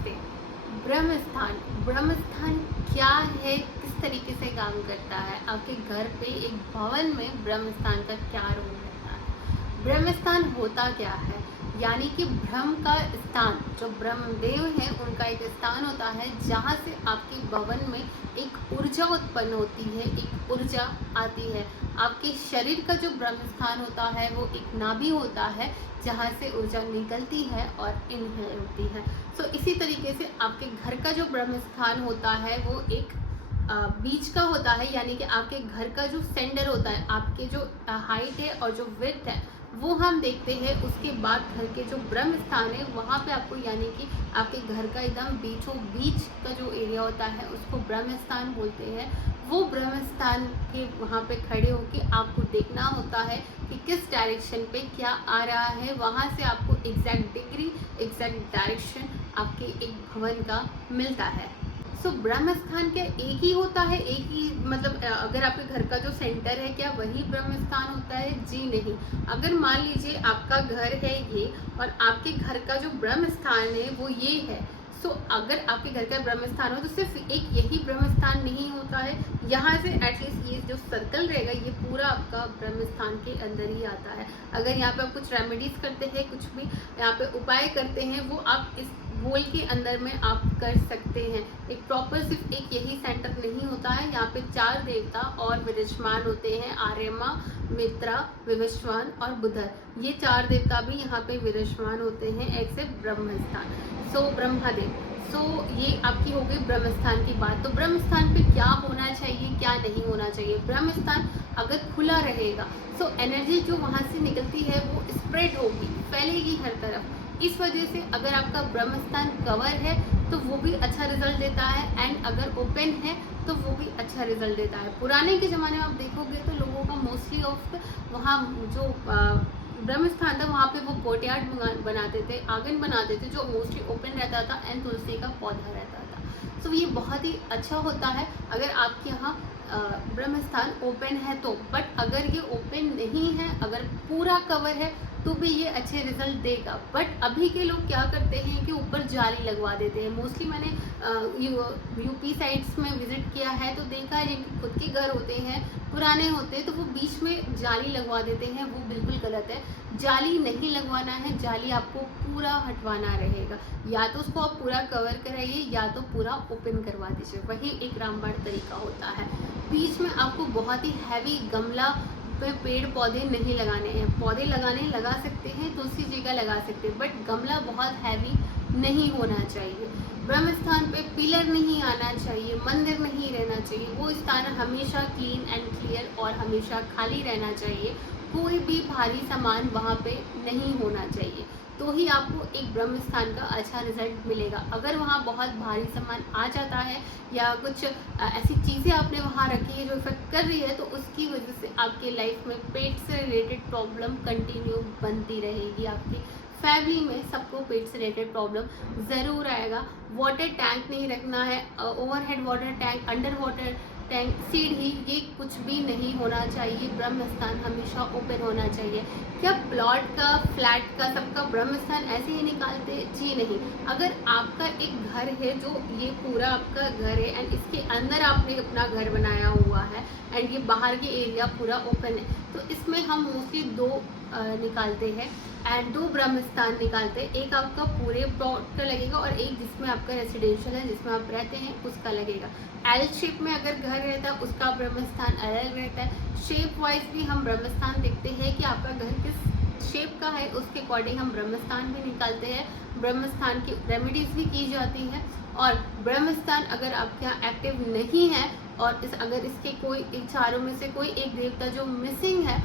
नमस्ते। ब्रह्म स्थान, ब्रह्म स्थान क्या है, किस तरीके से काम करता है? आपके घर पे एक भवन में ब्रह्म स्थान का क्या रोल रहता है? ब्रह्म स्थान होता क्या है? यानी कि ब्रह्म का स्थान, जो ब्रह्मदेव हैं उनका एक स्थान होता है जहाँ से आपके भवन में एक ऊर्जा उत्पन्न होती है, एक ऊर्जा आती है। आपके शरीर का जो ब्रह्म स्थान होता है वो एक नाभि होता है जहाँ से ऊर्जा निकलती है और इनहेल होती है। सो इसी तरीके से आपके घर का जो ब्रह्म स्थान होता है वो एक बीच का होता है, यानी कि आपके घर का जो सेंटर होता है, आपके जो हाइट है और जो विड्थ है वो हम देखते हैं। उसके बाद घर के जो ब्रह्म स्थान है वहाँ पे आपको, यानी कि आपके घर का एकदम बीचों बीच का जो एरिया होता है उसको ब्रह्म स्थान बोलते हैं। वो ब्रह्म स्थान के वहाँ पे खड़े होके आपको देखना होता है कि किस डायरेक्शन पे क्या आ रहा है। वहाँ से आपको एग्जैक्ट डिग्री, एग्जैक्ट डायरेक्शन आपके एक भवन का मिलता है। सो ब्रह्म स्थान क्या एक ही होता है? एक ही मतलब अगर आपके घर का जो सेंटर है क्या वही ब्रह्म स्थान होता है? जी नहीं। अगर मान लीजिए आपका घर है ये और आपके घर का जो ब्रह्म स्थान है वो ये है, सो अगर आपके घर का ब्रह्म स्थान हो तो सिर्फ एक यही ब्रह्म स्थान नहीं होता है। यहाँ से एटलीस्ट ये जो सर्कल रहेगा ये पूरा आपका ब्रह्म स्थान के अंदर ही आता है। अगर यहाँ पे आप कुछ रेमेडीज करते हैं, कुछ भी यहाँ पे उपाय करते हैं, वो आप इस गोल के अंदर में आप कर सकते हैं। एक प्रॉपर सिर्फ एक यही सेंटर नहीं होता है। यहाँ पे 4 देवता और विराजमान होते हैं, आर्यमा, मित्रा, विवस्वान और बुधर। ये 4 देवता भी यहाँ पे विराजमान होते हैं एक्सेप्ट ब्रह्म स्थान। सो ब्रह्मदेव, सो ये आपकी हो गई ब्रह्म स्थान की बात। तो ब्रह्म स्थान पे क्या होना चाहिए, क्या नहीं होना चाहिए? ब्रह्म स्थान अगर खुला रहेगा सो एनर्जी जो वहाँ से निकलती है वो स्प्रेड होगी, फैलेगी हर तरफ। इस वजह से अगर आपका ब्रह्म स्थान कवर है तो वो भी अच्छा रिजल्ट देता है, एंड अगर ओपन है तो वो भी अच्छा रिजल्ट देता है। पुराने के ज़माने में आप देखोगे तो लोगों का मोस्टली ऑफ वहाँ जो ब्रह्म स्थान था वहाँ पे वो कोर्टयार्ड बनाते थे, आंगन बनाते थे जो मोस्टली ओपन रहता था एंड तुलसी का पौधा रहता था। सो ये बहुत ही अच्छा होता है अगर आपके यहाँ ब्रह्म स्थान ओपन है तो। बट अगर ये ओपन नहीं है, अगर पूरा कवर है तो भी ये अच्छे रिजल्ट देगा। बट अभी के लोग क्या करते हैं कि ऊपर जाली लगवा देते हैं। मोस्टली मैंने यूपी साइड्स में विजिट किया है तो देखा है जिनके खुद के घर होते हैं, पुराने होते हैं, तो वो बीच में जाली लगवा देते हैं। वो बिल्कुल गलत है। जाली नहीं लगवाना है, जाली आपको पूरा हटवाना रहेगा। या तो उसको आप पूरा कवर कराइए या तो पूरा ओपन करवा दीजिए, वही एक रामबाण तरीका होता है। बीच में आपको बहुत ही हैवी गमला पे पेड़ पौधे नहीं लगाने हैं। पौधे लगाने लगा सकते हैं, तुलसी जी का लगा सकते हैं, बट गमला बहुत हैवी नहीं होना चाहिए। ब्रह्म स्थान पे पिलर नहीं आना चाहिए, मंदिर नहीं रहना चाहिए। वो स्थान हमेशा क्लीन एंड क्लियर और हमेशा खाली रहना चाहिए। कोई भी भारी सामान वहाँ पे नहीं होना चाहिए, तो ही आपको एक ब्रह्म स्थान का अच्छा रिजल्ट मिलेगा। अगर वहाँ बहुत भारी सामान आ जाता है या कुछ ऐसी चीज़ें आपने वहाँ रखी है जो इफेक्ट कर रही है, तो उसकी वजह से आपके लाइफ में पेट से रिलेटेड प्रॉब्लम कंटिन्यू बनती रहेगी। आपकी फैमिली में सबको पेट से रिलेटेड प्रॉब्लम ज़रूर आएगा। वाटर टैंक नहीं रखना है, overhead water tank, under water tank, सीढ़ी, ये कुछ भी नहीं होना चाहिए। ब्रह्म स्थान हमेशा ओपन होना चाहिए। क्या प्लॉट का, फ्लैट का, सबका ब्रह्म स्थान ऐसे ही निकालते? जी नहीं। अगर आपका एक घर है जो ये पूरा आपका घर है एंड इसके अंदर आपने अपना घर बनाया हुआ है एंड ये बाहर के एरिया पूरा ओपन है, तो इसमें हम मोस्टली 2 निकालते हैं एंड 2 ब्रह्म स्थान निकालते हैं। एक आपका पूरे प्लॉट का लगेगा और एक जिसमें आपका रेसिडेंशियल है, जिसमें आप रहते हैं, उसका लगेगा। एल शेप में अगर घर रहता है उसका ब्रह्म स्थान अलग रहता है। शेप वाइज भी हम ब्रह्म स्थान देखते हैं कि आपका घर किस शेप का है, उसके अकॉर्डिंग हम ब्रह्म स्थान भी निकालते हैं। ब्रह्म स्थान की रेमेडीज भी की जाती है। और ब्रह्म स्थान अगर आपके यहाँ एक्टिव नहीं है और अगर इसके कोई एक चारों में से कोई एक देवता जो मिसिंग है,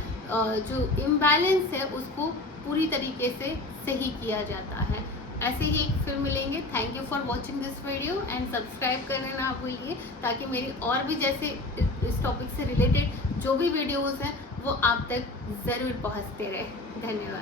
जो इम्बैलेंस है, उसको पूरी तरीके से सही किया जाता है। ऐसे ही एक फिर मिलेंगे। Thank you for watching this video and subscribe करना ना भूलिए ताकि मेरी और भी जैसे इस टॉपिक से रिलेटेड जो भी वीडियोज़ हैं वो आप तक ज़रूर पहुँचते रहे। धन्यवाद।